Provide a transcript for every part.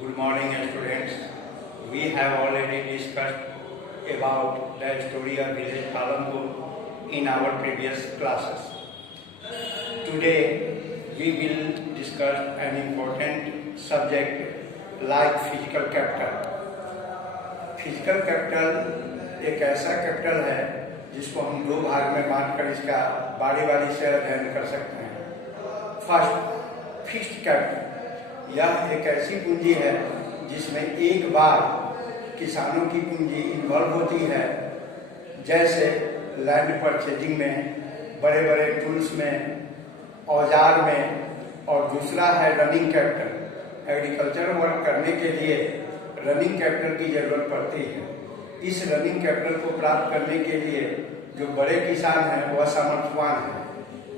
Good morning, students. We have already discussed about the story of village Palampur in our previous classes. Today, we will discuss an important subject like physical capital. Physical capital एक ऐसा capital है जिसको हम दो भाग में बांटकर इसका बारी-बारी से अध्ययन कर सकते हैं। First, fixed capital. यह एक ऐसी पूंजी है जिसमें एक बार किसानों की पूंजी इन्वॉल्व होती है, जैसे लैंड परचेजिंग में, बड़े बड़े टूल्स में, औजार में। और दूसरा है रनिंग कैपिटल। एग्रीकल्चर वर्क करने के लिए रनिंग कैपिटल की जरूरत पड़ती है। इस रनिंग कैपिटल को प्राप्त करने के लिए जो बड़े किसान हैं वह सामर्थ्यवान हैं,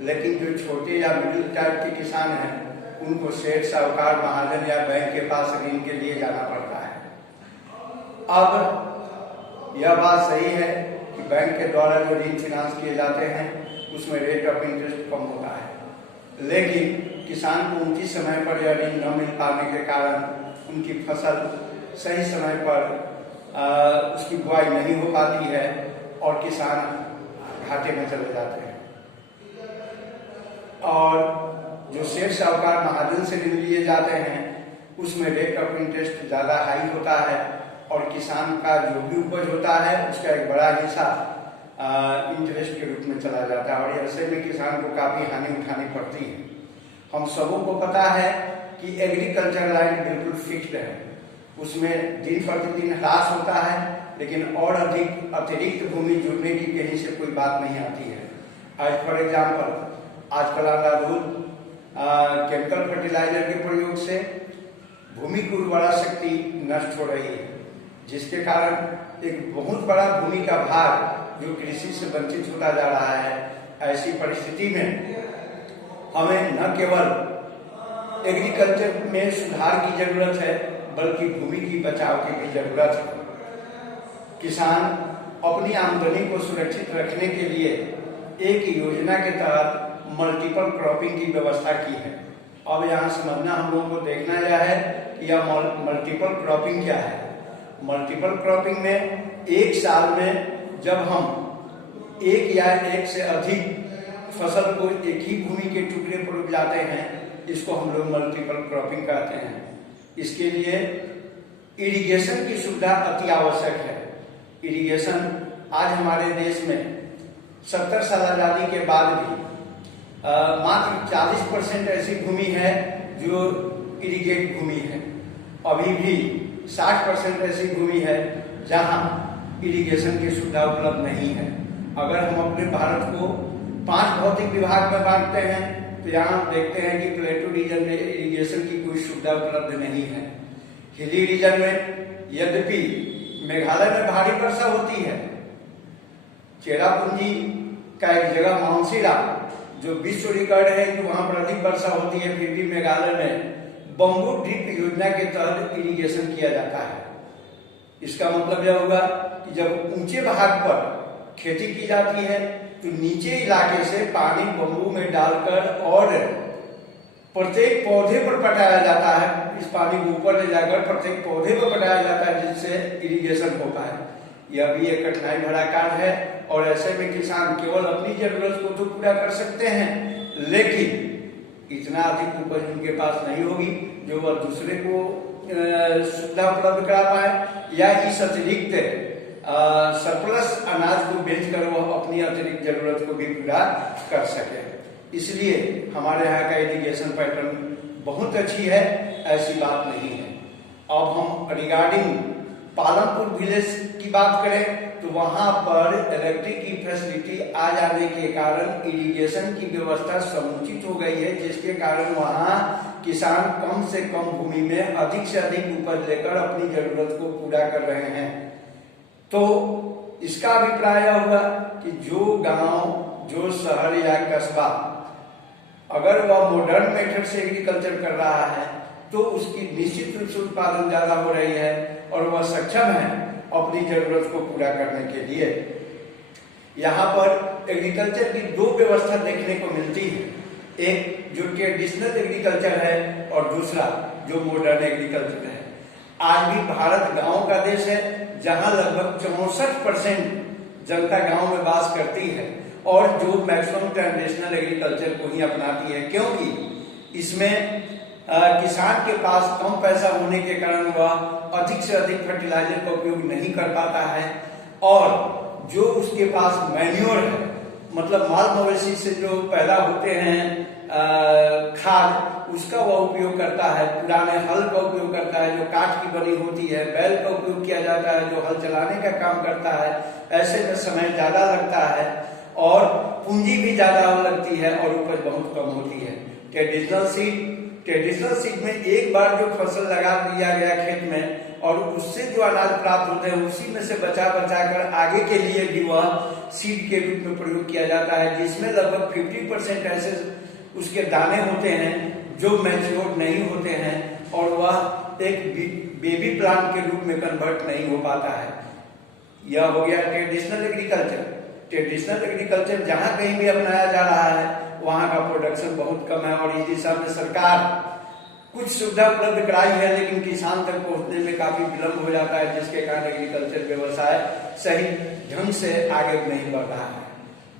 लेकिन जो छोटे या मिडिल टाइप के किसान हैं उनको सेठ, साहूकार, महाजन या बैंक के पास ऋण के लिए जाना पड़ता है। अब यह बात सही है कि बैंक के द्वारा जो ऋण फिनांस किए जाते हैं उसमें रेट ऑफ इंटरेस्ट कम होता है, लेकिन किसान को उचित समय पर यह ऋण न मिल पाने के कारण उनकी फसल सही समय पर उसकी बुआई नहीं हो पाती है और किसान घाटे में चले जाते हैं। और जो सेठ, साहूकार, महाजन से ऋण लिए जाते हैं उसमें रेट ऑफ इंटरेस्ट ज़्यादा हाई होता है और किसान का जो भी उपज होता है उसका एक बड़ा हिस्सा इंटरेस्ट के रूप में चला जाता है और ऐसे में किसान को काफ़ी हानि उठानी पड़ती है। हम सबों को पता है कि एग्रीकल्चर लाइन बिल्कुल फिक्स्ड है, उसमें दिन प्रतिदिन ह्रास होता है, लेकिन और अधिक अतिरिक्त भूमि जुड़ने की कहीं से कोई बात नहीं आती है। आज फॉर एग्जाम्पल आजकल अनारूढ़ केमिकल फर्टिलाइजर के प्रयोग से भूमि की उर्वरा शक्ति नष्ट हो रही है, जिसके कारण एक बहुत बड़ा भूमि का भाग जो कृषि से वंचित होता जा रहा है। ऐसी परिस्थिति में हमें न केवल एग्रीकल्चर में सुधार की जरूरत है बल्कि भूमि की बचाव की भी जरूरत है। किसान अपनी आमदनी को सुरक्षित रखने के लिए एक योजना के तहत मल्टीपल क्रॉपिंग की व्यवस्था की है। अब यहाँ समझना हम लोगों को देखना यह है कि यह मल्टीपल क्रॉपिंग क्या है। मल्टीपल क्रॉपिंग में एक साल में जब हम एक या एक से अधिक फसल को एक ही भूमि के टुकड़े पर उपजाते हैं, इसको हम लोग मल्टीपल क्रॉपिंग कहते हैं। इसके लिए इरिगेशन की सुविधा अति आवश्यक है। इरिगेशन आज हमारे देश में 70 साल आजादी के बाद भी मात्र 40% ऐसी भूमि है जो इरिगेट भूमि है। अभी भी 60% ऐसी भूमि है जहां इरिगेशन की सुविधा उपलब्ध नहीं है। अगर हम अपने भारत को 5 भौतिक विभाग में बांटते हैं तो यहाँ देखते हैं कि प्लेटू रीजन में इरिगेशन की कोई सुविधा उपलब्ध नहीं है। हिली रीजन में यद्यपि मेघालय में भारी वर्षा होती है, चेरापूंजी का एक जगह माउंसीरा जो विश्व रिकॉर्ड है कि वहां पर अधिक वर्षा होती है, फिर भी मेघालय में बम्बू ड्रिप योजना के तहत इरिगेशन किया जाता है। इसका मतलब यह हुआ कि जब ऊंचे भाग पर खेती की जाती है तो नीचे इलाके से पानी बम्बू में डालकर और प्रत्येक पौधे पर पटाया जाता है। इस पानी को ऊपर ले जाकर प्रत्येक पौधे पर पटाया जाता है, जिससे इरिगेशन होता है। यह भी एक कठिनाई भरा कार्य है और ऐसे में किसान केवल अपनी जरूरत को तो पूरा कर सकते हैं, लेकिन इतना अधिक उपज उनके पास नहीं होगी जो वह दूसरे को सुविधा उपलब्ध करा पाए या इस अतिरिक्त सरप्लस अनाज को बेचकर वह अपनी अतिरिक्त जरूरत को भी पूरा कर सके। इसलिए हमारे यहाँ का इरिगेशन पैटर्न बहुत अच्छी है, ऐसी बात नहीं है। अब हम रिगार्डिंग पालमपुर विलेज की बात करें तो वहां पर इलेक्ट्रिक की फैसिलिटी आ जाने के कारण इरिगेशन की व्यवस्था समुचित हो गई है, जिसके कारण वहां किसान कम से कम भूमि में अधिक से अधिक उपज लेकर अपनी जरूरत को पूरा कर रहे हैं। तो इसका अभिप्राय यह हुआ कि जो गांव, जो शहर या कस्बा अगर वह मॉडर्न मेथड से एग्रीकल्चर कर रहा है तो उसकी निश्चित रूप से उत्पादन ज्यादा हो रही है और वह सक्षम है अपनी जरूरत को पूरा करने के लिए। यहाँ पर एग्रीकल्चर की दो व्यवस्था देखने को मिलती है, एक जो ट्रेडिशनल एग्रीकल्चर है और दूसरा जो मॉडर्न एग्रीकल्चर है। आज भी भारत गांव का देश है, जहां लगभग 64% जनता गांव में वास करती है और जो मैक्सिमम ट्रेडिशनल एग्रीकल्चर को ही अपनाती है, क्योंकि इसमें किसान के पास कम पैसा होने के कारण वह अधिक से अधिक फर्टिलाइजर का उपयोग नहीं कर पाता है और जो उसके पास मैन्योर है, मतलब माल मवेशी से जो पैदा होते हैं खाद, उसका वह उपयोग करता है। पुराने हल का उपयोग करता है जो काठ की बनी होती है, बैल का उपयोग किया जाता है जो हल चलाने का काम करता है। ऐसे में समय ज्यादा लगता है और पूंजी भी ज्यादा लगती है और उपज बहुत कम होती है। ट्रेडिशनल सीड में एक बार जो फसल लगा दिया गया खेत में और उससे जो अनाज प्राप्त होते हैं उसी में से बचा कर आगे के लिए भी वह सीड के रूप में प्रयोग किया जाता है, जिसमें लगभग 50% ऐसे उसके दाने होते हैं जो मैच्योर नहीं होते हैं और वह एक बेबी प्लांट के रूप में कन्वर्ट नहीं हो पाता है। यह हो गया ट्रेडिशनल एग्रीकल्चर। ट्रेडिशनल एग्रीकल्चर जहां कहीं भी अपनाया जा रहा है वहां का प्रोडक्शन बहुत कम है और इस दिशा में सरकार कुछ सुविधा उपलब्ध कराई है, लेकिन किसान तक पहुंचने में काफी विलंब हो जाता है, जिसके कारण एग्रीकल्चर व्यवसाय सही ढंग से आगे नहीं बढ़ रहा है।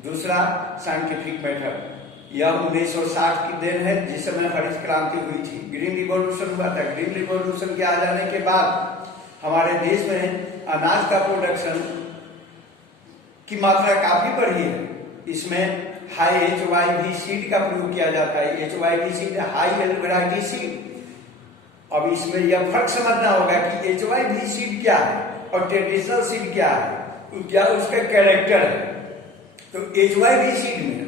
दूसरा, साइंटिफिक मेथड। यह 1960 की देन है, जिस समय हरित क्रांति हुई थी, ग्रीन रिवॉल्यूशन हुआ था। ग्रीन रिवॉल्यूशन के आ जाने के बाद हमारे देश में अनाज का प्रोडक्शन की मात्रा काफी बढ़ी है। इसमें हाई HYV सीड का प्रयोग किया जाता है। HYV seed high yield variety seed. अब इसमें यह फर्क समझना होगा कि HYV सीड क्या है और ट्रेडिशनल सीड क्या है, क्या उसका कैरेक्टर है। तो HYV सीड में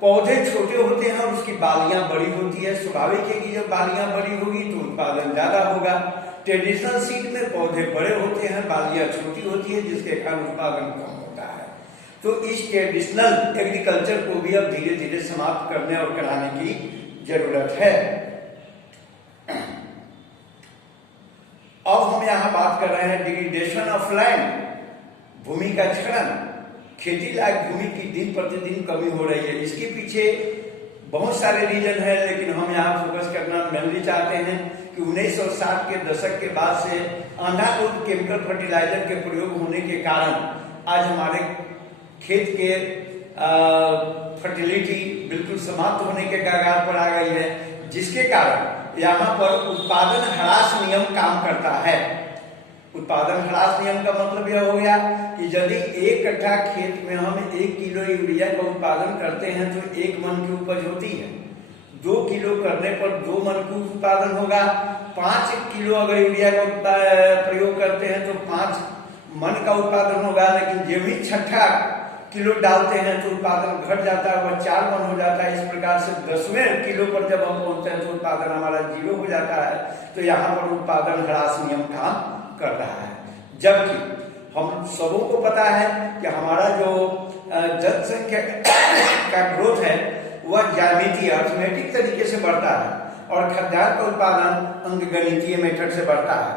पौधे छोटे होते हैं और उसकी बालियां बड़ी होती है। स्वाभाविक है कि जब बालियां बड़ी होगी तो उत्पादन ज्यादा होगा। ट्रेडिशनल सीड में पौधे बड़े होते हैं, बालियां छोटी होती है, जिसके कारण उत्पादन कम होता है। तो इस ट्रेडिशनल एग्रीकल्चर को भी अब धीरे धीरे समाप्त करने और कराने की जरूरत है। अब हम यहाँ बात कर रहे हैं डिग्रेडेशन ऑफ लैंड, भूमि का क्षरण। खेती लायक भूमि की दिन प्रतिदिन कमी हो रही है। इसके पीछे बहुत सारे रीजन है, लेकिन हम यहाँ फोकस करना मेनली चाहते हैं कि 1960 के दशक के बाद से अंधाधुंध केमिकल फर्टिलाइजर के प्रयोग होने के कारण आज हमारे खेत के फर्टिलिटी बिल्कुल समाप्त होने के कगार पर आ गई है, जिसके कारण यहाँ पर उत्पादन ह्रास नियम काम करता है। उत्पादन ह्रास नियम का मतलब यह हो गया कि यदि 1 कट्ठा खेत में हम 1 किलो यूरिया का उत्पादन करते हैं तो 1 मन की उपज होती है। 2 किलो करने पर 2 मन की उत्पादन होगा। 5 किलो अगर यूरिया का प्रयोग करते हैं तो 5 मन का उत्पादन होगा। लेकिन जब भी 6ठा किलो डालते हैं तो उत्पादन घट जाता है, वह 4 मन हो जाता है। इस प्रकार से 10वें किलो पर जब हम पहुंचते हैं तो उत्पादन हमारा 0 हो जाता है। तो यहाँ पर उत्पादन ह्रास नियम काम कर रहा है। जबकि हम सबों को पता है कि हमारा जो जनसंख्या का ग्रोथ है वह ज्यामितीय अर्थमेटिक तरीके से बढ़ता है और खाद्यान्न का उत्पादन अंकगणितीय मेथड से बढ़ता है।